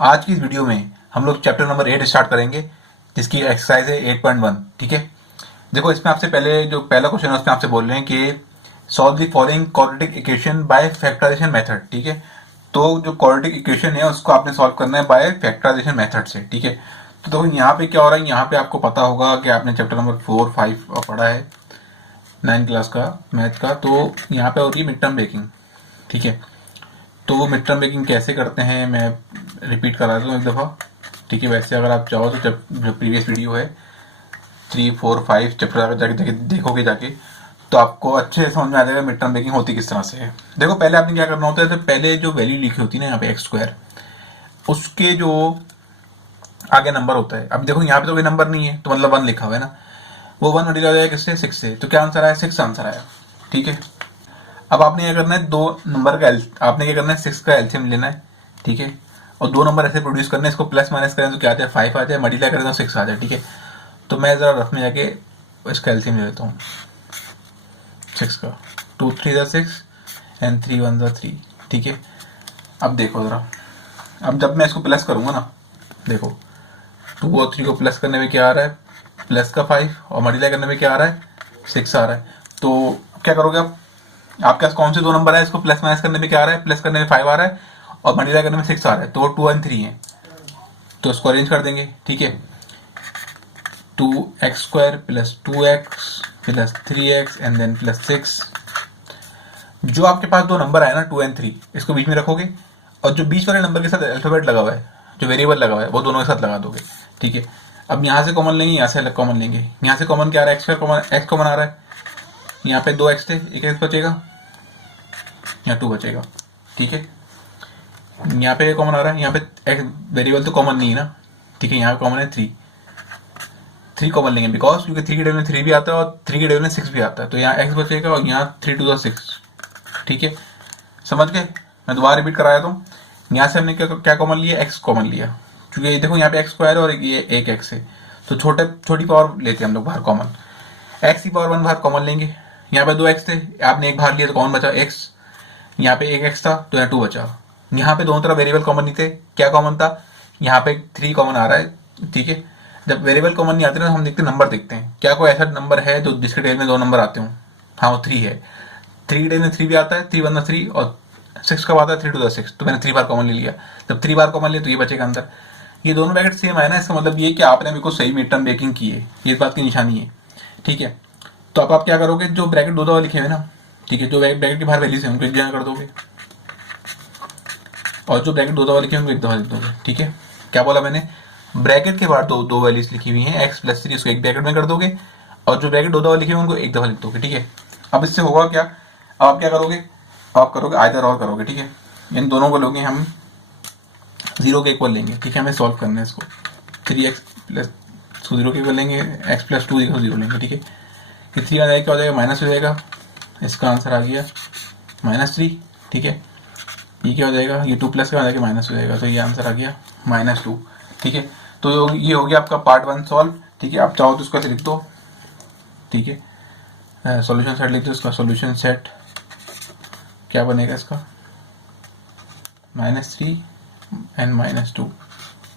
आज की इस वीडियो में हम लोग चैप्टर नंबर 8 स्टार्ट करेंगे, जिसकी एक्सरसाइज है 8.1। ठीक है, देखो इसमें आपसे पहले जो पहला क्वेश्चन है उसमें आपसे बोल रहे हैं कि solve the following quadratic equation by factorisation method. ठीक है, तो जो क्वाड्रेटिक इक्वेशन है उसको आपने सॉल्व करना है बाय फैक्टराइजेशन मेथड से। ठीक है, तो देखो यहाँ पे क्या हो रहा है, यहाँ पे आपको पता होगा कि आपने चैप्टर नंबर 4-5 पढ़ा है 9 क्लास का मैथ का। तो यहाँ पे होती है मिड टर्म ब्रेकिंग। ठीक है, तो वो मिड टर्म ब्रेकिंग कैसे करते हैं मैं रिपीट करा दूँ एक दफ़ा। ठीक है, वैसे अगर आप चाहो तो जब जो प्रीवियस वीडियो है 3-4-5 चैप्टर जाके देखोगे जाके, तो आपको अच्छे से समझ में आ जाएगा मिड टर्म ब्रेकिंग होती किस तरह से है। देखो पहले आपने क्या करना होता है, तो पहले जो वैल्यू लिखी होती है ना यहाँ पे x², उसके जो आगे नंबर होता है। अब देखो यहाँ पे तो कोई नंबर नहीं है, तो मतलब 1 लिखा हुआ है ना, वो 1 मल्टीप्लाई हो जाएगा किससे, 6 से। तो क्या आंसर आया, 6 आंसर आया। ठीक है, अब आपने क्या करना है, दो नंबर का आपने क्या करना है, 6 का एलसीएम लेना है। ठीक है, और दो नंबर ऐसे प्रोड्यूस करने हैं, इसको प्लस माइनस करें तो क्या आता है, 5 आ जाए, मल्टीप्लाई करें तो 6 आ जाए। ठीक है, तो मैं जरा रफ में जाके इसका एलसीएम ले लेता हूँ 6 का। 2 3 6 एंड 3 1 3। ठीक है, अब देखो जरा, अब जब मैं इसको प्लस करूंगा ना, देखो 2 और 3 को प्लस करने में क्या आ रहा है, प्लस का 5, और मल्टीप्लाई करने में क्या आ रहा है, 6 आ रहा है। तो क्या करोगे आप, आपके पास कौन से दो नंबर है, इसको प्लस माइनस करने में क्या आ रहा है, प्लस करने में 5 आ रहा है और मल्टीप्लाई करने में 6 आ रहा है, तो वो 2 और 3 है, तो इसको अरेंज कर देंगे। ठीक है, 2x² plus 2x plus 3x and then plus 6। जो आपके पास दो नंबर आए ना 2 और 3, इसको बीच में रखोगे, और जो बीच वाले नंबर के साथ अल्फाबेट लगा हुआ है, जो वेरिएबल लगा हुआ है, वो दोनों के साथ लगा दोगे। ठीक है, अब यहाँ से कॉमन लेंगे, यहाँ से अलग कॉमन लेंगे। यहाँ से कॉमन क्या आ रहा है, x कॉमन आ रहा है, यहाँ पे 2x थे, एक x बचेगा, यहाँ 2 बचेगा। ठीक है, यहाँ पे कॉमन आ रहा है, यहाँ पे एक वेरिएबल तो कॉमन नहीं है ना। ठीक है, यहाँ पे कॉमन है 3 कॉमन लेंगे, बिकॉज क्योंकि 3 के टेबल में 3 भी आता है और 3 के टेबल में 6 भी आता है, तो यहाँ x बचेगा और यहाँ 3 2 6। ठीक है, समझ गए, मैं दोबारा रिपीट कराया तो यहाँ से हमने क्या कॉमन लिया, x कॉमन लिया, क्योंकि देखो यहाँ पे x² है और ये एक x है, तो छोटी पावर लेते हैं हम लोग बाहर कॉमन, x की पावर 1 बाहर कॉमन लेंगे। यहाँ पे 2x थे, आपने एक बाहर लिया तो कॉमन बचा x, यहाँ पे एक x था तो यहाँ 2 बचा। यहाँ पे दोनों तरफ वेरिएबल कॉमन नहीं थे, क्या कॉमन था, यहाँ पे 3 कॉमन आ रहा है। ठीक है, जब वेरिएबल कॉमन नहीं आते ना, हम देखते नंबर देखते हैं, क्या कोई ऐसा नंबर है जो जिसके टेबल में दो नंबर आते हों। हाँ, वो 3 है, 3 के टेबल में 3 भी आता है, 3 1 3, और 6 कब आता है, 3 2 6, तो मैंने 3 बार कॉमन ले लिया। जब 3 बार कॉमन लिया तो ये बचेगा अंदर। ये दोनों ब्रैकेट सेम आए ना, इसका मतलब ये कि आपने बिल्कुल सही मिड टर्म ब्रेकिंग की है, ये इस बात की निशानी है। ठीक है, तो अब आप क्या करोगे, जो ब्रैकेट दो दफा लिखे हुए ना, ठीक है, जो ब्रैकेट के बाहर वैल्यूज है उनको एक जगह कर दोगे, और जो ब्रैकेट दो दफा लिखे होंगे एक दफा लिख दोगे। ठीक है, क्या बोला मैंने, ब्रैकेट के बाहर दो वैल्यूज लिखी हुई हैं x प्लस 3, उसको एक ब्रैकेट में कर दोगे, और जो ब्रैकेट दो दफा लिखे हुए उनको एक दफा लिख दोगे। ठीक है, अब इससे होगा क्या, अब आप क्या करोगे, आप करोगे आइदर और करोगे। ठीक है, इन दोनों को लोगे हम 0 के इक्वल लेंगे। ठीक है, हमें सॉल्व करना है इसको, 3x प्लस 0 के इक्वल लेंगे, x प्लस 2 0 लेंगे। ठीक है, ये 3 आ जाएगा, क्या हो जाएगा, माइनस हो जाएगा, इसका आंसर आ गया -3। ठीक है, ये क्या हो जाएगा, ये 2 प्लस का आ जाएगा माइनस हो जाएगा, तो ये आंसर आ गया -2। ठीक है, तो ये हो गया आपका पार्ट 1 सॉल्व। ठीक है, आप चाहो तो इसको ऐसे लिख दो। ठीक है, सॉल्यूशन सेट लिख दो, इसका सॉल्यूशन सेट क्या बनेगा, इसका -3 एंड -2।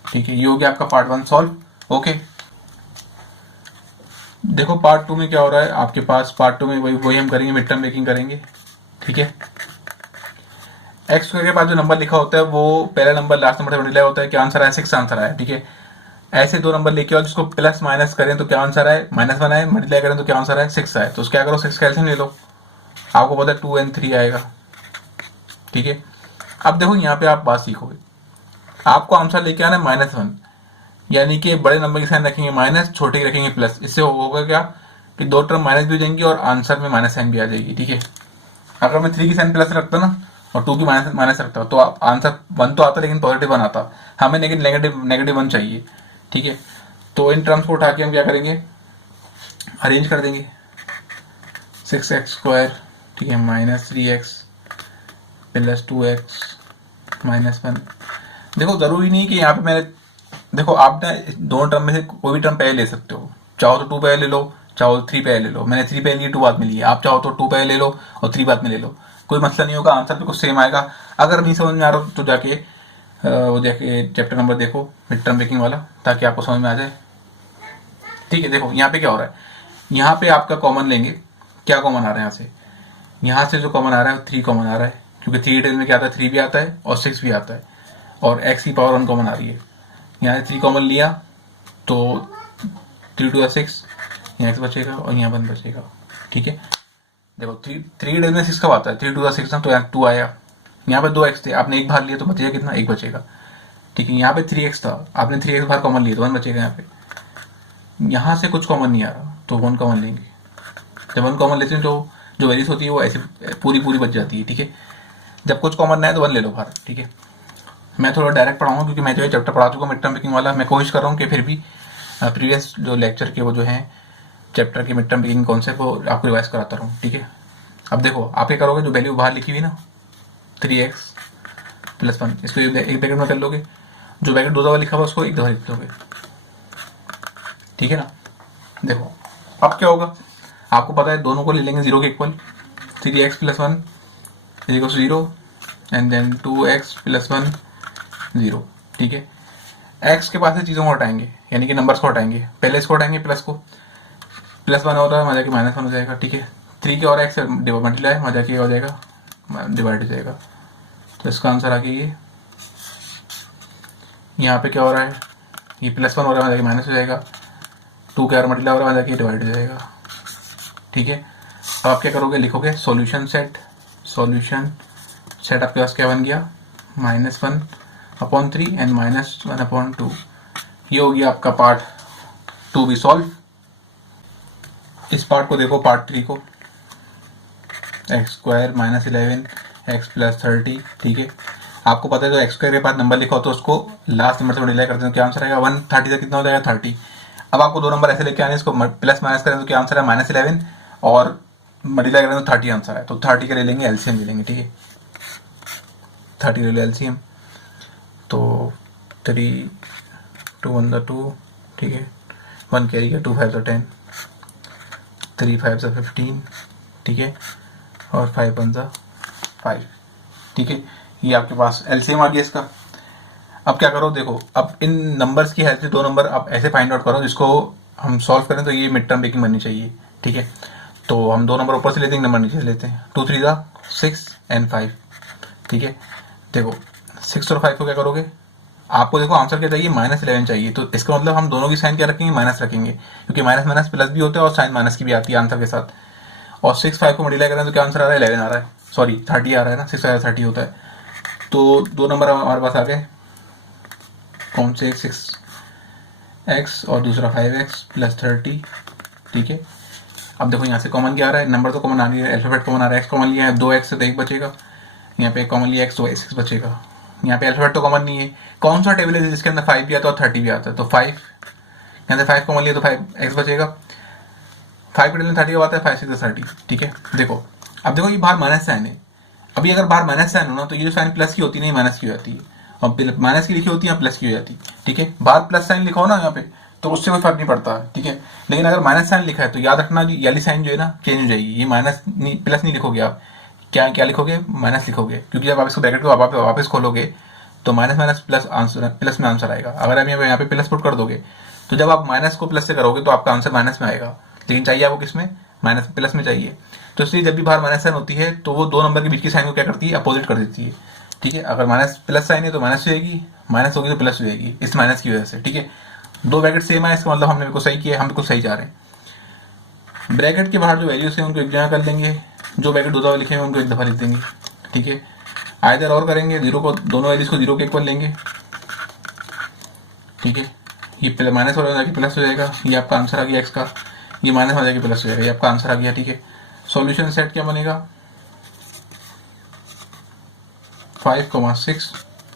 ठीक है, ये हो गया आपका पार्ट 1 सॉल्व। ओके, देखो पार्ट 2 में क्या हो रहा है आपके पास, पार्ट 2 में वही हम करेंगे, मिड टर्म ब्रेकिंग करेंगे। ठीक है, x² के पास जो नंबर लिखा होता है वो पहला नंबर लास्ट नंबर से मल्टीप्लाई होता है, क्या आंसर आया, 6 आंसर आया। ठीक है, ऐसे दो नंबर लेके आओ जिसको प्लस माइनस करें तो क्या आंसर आए, -1 आए, मल्टीप्लाई करें तो क्या आंसर आए, 6 आए। तो क्या करो, 6 का एलसीएम ले लो, आपको पता है 2 और 3 आएगा। ठीक है, अब देखो यहाँ पे आप बात सीखोगे, आपको आंसर लेके आना है -1, यानी कि बड़े नंबर के साइन रखेंगे माइनस, छोटे के रखेंगे प्लस। इससे होगा क्या कि दो टर्म माइनस भी हो जाएंगी और आंसर में माइनस साइन भी आ जाएगी। ठीक है, अगर मैं 3 की साइन प्लस रखता ना और 2 की माइनस रखता तो आंसर 1 तो आता लेकिन पॉजिटिव 1 आता, हमें नेगेटिव 1 चाहिए। ठीक है, तो इन टर्म्स को उठा के हम क्या करेंगे, अरेंज कर देंगे, 6x²। ठीक है, -3x प्लस 2x -1। देखो जरूरी नहीं कि यहाँ पे मैंने, देखो आप ना दोनों टर्म में से कोई भी टर्म पहले ले सकते हो, चाहो तो 2 पहले ले लो, चाहो तो 3 पहले ले लो। मैंने 3 पहले ली, 2 बाद में ली है, आप चाहो तो 2 पहले ले लो और 3 बाद में ले लो, कोई मसला नहीं होगा, आंसर बिल्कुल सेम आएगा। अगर नहीं समझ में आ रहा तो जाके वो देखे चैप्टर नंबर देखो मिड टर्म ब्रेकिंग वाला, ताकि आपको समझ में आ जाए। ठीक है, देखो यहाँ पे क्या हो रहा है, यहाँ पे आपका कॉमन लेंगे, क्या कॉमन आ रहा है यहाँ से, यहाँ से जो कॉमन आ रहा है 3 कॉमन आ रहा है, क्योंकि 3 डिटेल में क्या आता है, 3 भी आता है और 6 भी आता है, और x की पावर 1 कॉमन आ रही है। यहाँ से 3 कॉमन लिया तो 3 2 6, यहाँ x बचेगा और यहाँ 1 बचेगा। ठीक है, देखो 3 डिटेल में 6 कब आता है, 3 2 6 ना, तो यहाँ 2 आया, यहाँ पे 2x थे, आपने एक बाहर लिया तो बचेगा कितना, 1 बचेगा। ठीक है, यहाँ पे 3x था, आपने 3x बाहर कॉमन लिया तो 1 बचेगा। यहाँ पे यहाँ से कुछ कॉमन नहीं आ रहा तो 1 कॉमन लेंगे, जब 1 कॉमन लेते हैं तो जो वैल्यूज होती है वो ऐसे पूरी बच जाती है। ठीक है, जब कुछ कॉमन ना है तो 1 ले लो बाहर। ठीक है, मैं थोड़ा डायरेक्ट पढ़ाऊंगा क्योंकि मैं जो है चैप्टर पढ़ा चुका हूँ मिड टर्म ब्रेकिंग वाला। मैं कोशिश कर रहा हूँ कि फिर भी प्रीवियस जो लेक्चर के वो जो है चैप्टर के मिड टर्म ब्रेकिंग कॉन्सेप्ट वो आपको रिवाइज कराता रहूँ। ठीक है, अब देखो आप क्या करोगे, जो वैल्यू बाहर लिखी हुई ना 3x + 1, इसको एक ब्रैकेट में कर लोगे, जो ब्रैकेट 2 दफा लिखा हुआ उसको 1 दफा लिख लोगे। ठीक है ना, देखो अब क्या होगा, आपको पता है दोनों को ले लेंगे 0 के equal, 3x + 1 = 0 and then 2x + 1 0। ठीक है, x के पास से चीज़ों को हटाएंगे, यानी कि नंबर्स को हटाएंगे, पहले इसको हटाएंगे प्लस को, +1 हो रहा है वहाँ जाके -1 हो जाएगा। ठीक है, 3 के और x मल्टीप्लाई वहाँ जाके हो जाएगा डिवाइड हो जाएगा, तो इसका आंसर आ गया ये। यहाँ पे क्या हो रहा है, ये +1 हो रहा है वहाँ जाके माइनस हो जाएगा, 2 के और मल्टीप्लाई हो रहा है वहाँ जाके डिवाइड हो जाएगा। ठीक है, अब आप क्या करोगे, लिखोगे सॉल्यूशन सेट आपके पास क्या बन गया, -1/3 एंड -1/2। ये हो गया आपका पार्ट 2 भी सॉल्व। इस पार्ट को देखो, पार्ट 3 को, x² -11 x + 30। ठीक है, आपको पता है तो x² के पास नंबर लिखा हो तो उसको लास्ट नंबर से मल्टीप्लाई करते हैं तो क्या आंसर आएगा, 130 से कितना हो जाएगा, 30। अब आपको 2 नंबर ऐसे लेके आने, इसको प्लस माइनस करें तो क्या आंसर है, -11, और मल्टीप्लाई करें तो 30 आंसर है, तो 30 का ले लेंगे एलसीएम ले लेंगे। ठीक है, 30 ले लो एलसीएम, तो 3 2 1 2। ठीक है, 1 कैरी का, 2 5 10, 3 5 15। ठीक है, और 5 1 5। ठीक है, ये आपके पास एलसीएम आ गया इसका। अब क्या करो, देखो अब इन नंबर्स की हेल्प से 2 नंबर आप ऐसे फाइंड आउट करो जिसको हम सॉल्व करें तो ये मिड टर्म ब्रेकिंग बननी चाहिए। ठीक है, तो हम 2 नंबर ऊपर से लेते हैं, नंबर नीचे से लेते हैं, 2 3 6 एंड 5। ठीक है, देखो 6 और 5 को क्या करोगे, आपको देखो आंसर क्या चाहिए, -11 चाहिए, तो इसका मतलब हम दोनों की साइन क्या रखेंगे, माइनस रखेंगे, क्योंकि माइनस प्लस भी होता है और साइन माइनस की भी आती है आंसर के साथ। और 6 5 को मल्टीप्लाई करें तो क्या आंसर आ रहा है, 11 आ रहा है, सॉरी 30 आ रहा है ना, 6 30 होता है। तो 2 नंबर हमारे पास आ गए, कौन से, 6x और दूसरा 5x + 30। ठीक है, अब देखो यहाँ से कॉमन क्या आ रहा है, नंबर तो कॉमन आ रही है, अल्फाबेट कॉमन आ रहा है, x कॉमन लिया है, 2x से तो 1 बचेगा, यहाँ पे कॉमन लिया x तो 6 बचेगा। यहाँ पे अल्फाबेट तो कॉमन नहीं है, कौन सा टेबल है जिसके अंदर 5 भी आता है और 30 भी आता है, तो 5, यहाँ से 5 कॉमन लिया तो 5x बचेगा, 5 के टेबल में 30 आता है, 5 6 30। ठीक है, देखो अब देखो ये बाहर माइनस साइन है, अभी अगर बाहर माइनस साइन हो ना तो ये जो साइन प्लस की होती नहीं, माइनस की हो जाती है, और माइनस की लिखी होती है प्लस की हो जाती है। ठीक है, बाहर प्लस साइन लिखा हो ना यहाँ पे तो उससे कोई फर्क नहीं पड़ता। ठीक है, लेकिन अगर माइनस साइन लिखा है तो याद रखना जी, वाली साइन जो है ना चेंज हो जाएगी, ये माइनस नहीं, प्लस नहीं लिखोगे आप, क्या लिखोगे, माइनस लिखोगे, क्योंकि जब आप इसको ब्रैकेट को वापस खोलोगे तो माइनस प्लस आंसर, प्लस में आंसर आएगा। अगर आप यहाँ पे प्लस पुट कर दोगे तो जब आप माइनस को प्लस से करोगे तो आपका आंसर माइनस में आएगा, लेकिन चाहिए आपको किस में, माइनस प्लस में चाहिए। तो इसलिए जब भी बाहर माइनस साइन होती है तो वो 2 नंबर के बीच की साइन को क्या करती है, अपोजिट कर देती है। ठीक है, अगर माइनस प्लस साइन है तो माइनस हो जाएगी, माइनस होगी तो प्लस हो जाएगी, इस माइनस की वजह से। ठीक है, 2 ब्रैकेट सेम है, इसका मतलब हमने बिल्कुल सही किया, हम बिल्कुल सही जा रहे हैं। ब्रैकेट के बाहर जो वैल्यूज है उनको एक जगह कर लेंगे, जो ब्रैकेट 2 दफा लिखे हैं उनको 1 दफा लिख देंगे। ठीक है, आइदर और करेंगे, 0 को, दोनों वैल्यूज को 0 के इक्वल लेंगे। ठीक है, ये माइनस हो जाएगा प्लस हो जाएगा, ये आपका आंसर आ गया x का, ये माइनस हो जाएगा प्लस हो जाएगा, ये आपका आंसर आ गया। ठीक है, सॉल्यूशन सेट क्या बनेगा, 5 6।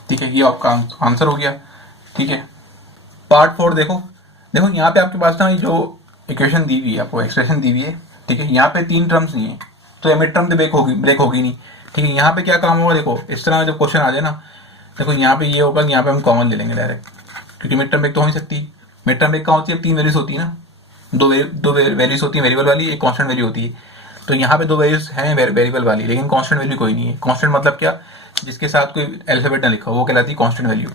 ठीक है, ये आपका आंसर हो गया। ठीक है, पार्ट 4 देखो यहाँ पे आपके पास ना जो इक्वेशन दी हुई है, आपको एक्सप्रेशन दी हुई है। ठीक है, यहाँ पे 3 टर्म्स नहीं है तो ये मिड टर्म तो ब्रेक होगी नहीं। ठीक है, यहाँ पे क्या काम होगा, देखो इस तरह जब क्वेश्चन आ जाए ना, देखो यहाँ पे ये होगा, यहाँ पे हम कॉमन ले लेंगे डायरेक्ट, क्योंकि मिड टर्म ब्रेक तो हो नहीं सकती। मिड टर्म ब्रेक कहाँ होती है, 3 वैल्यूज होती है ना, दो वैल्यूज होती है, वेरिएबल वाली, एक कांस्टेंट वैल्यू होती है। तो यहाँ पे 2 वैल्यूज हैं वेरिएबल वाली, लेकिन कांस्टेंट वैल्यू कोई नहीं है। कांस्टेंट मतलब क्या, जिसके साथ कोई अल्फाबेट ना लिखा हो, वो कहलाती है कांस्टेंट वैल्यू।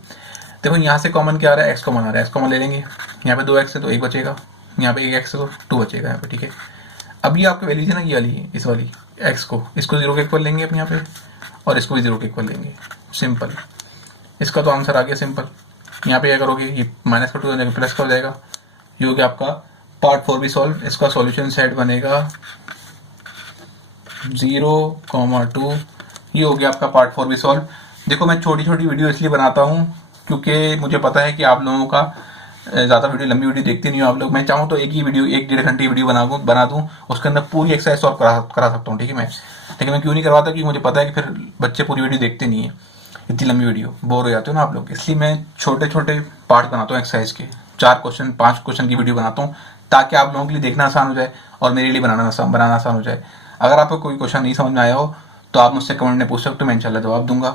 देखो यहाँ से कॉमन क्या आ रहा है, एक्स कॉमन आ रहा है, एक्स कॉमन ले लेंगे, यहाँ पे 2x है तो 1 बचेगा, यहाँ पे 1x है तो 2 बचेगा यहाँ पे, ठीक है। अब ये आपकी वैल्यू है ना, ये वाली, इस वाली x को, इसको 0 के इक्वल लेंगे अपने यहाँ पे, और इसको भी 0 के इक्वल लेंगे, सिंपल। इसका तो आंसर आ गया सिंपल। यहाँ पे क्या करोगे, ये माइनस का 2 हो जाएगा, प्लस का हो जाएगा, ये हो गया आपका पार्ट 4 भी सॉल्व। इसका सॉल्यूशन सेट बनेगा 0,2, ये हो गया आपका पार्ट 4 भी सॉल्व। देखो मैं छोटी छोटी वीडियो इसलिए बनाता हूँ क्योंकि मुझे पता है कि आप लोगों का ज़्यादा वीडियो, लंबी वीडियो देखते नहीं हो आप लोग। मैं चाहूँ तो एक ही वीडियो 1-1.5 घंटे की वीडियो बना दूँ, उसके अंदर पूरी एक्सरसाइज सॉल्व करा सकता हूँ, ठीक है मैं। लेकिन मैं क्यों नहीं करवाता, क्योंकि मुझे पता है कि फिर बच्चे पूरी वीडियो देखते नहीं है, इतनी लंबी वीडियो बोर हो जाते हो ना आप लोग। इसलिए मैं छोटे छोटे पार्ट बनाता हूँ एक्सरसाइज के, 4 क्वेश्चन 5 क्वेश्चन की वीडियो बनाता हूँ, ताकि आप लोगों के लिए देखना आसान हो जाए और मेरे लिए बनाना आसान हो जाए। अगर आपको कोई क्वेश्चन नहीं समझ में आया हो तो आप मुझसे कमेंट में पूछ सकते हो, मैं इंशाल्लाह जवाब दूंगा।